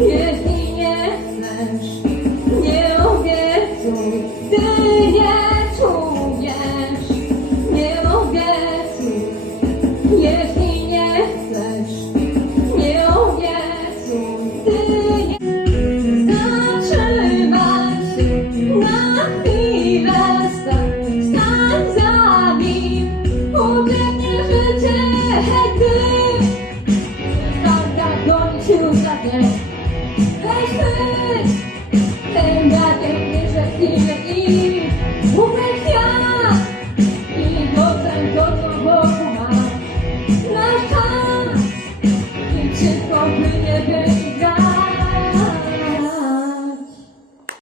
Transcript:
Jeśli nie chcesz, nie obiecuj, ty nie czujesz, nie obiecuj. Jeśli nie chcesz, nie obiecuj, ty nie. Zatrzymaj się na chwilę, stań za nim, ubiegnie życie, hej ty. Gonić już za nie. Weź my, ten najpiękniejsze chwile i mówek ja. I potem to, co wokół ma. Nasz czas i wszystko płynie bez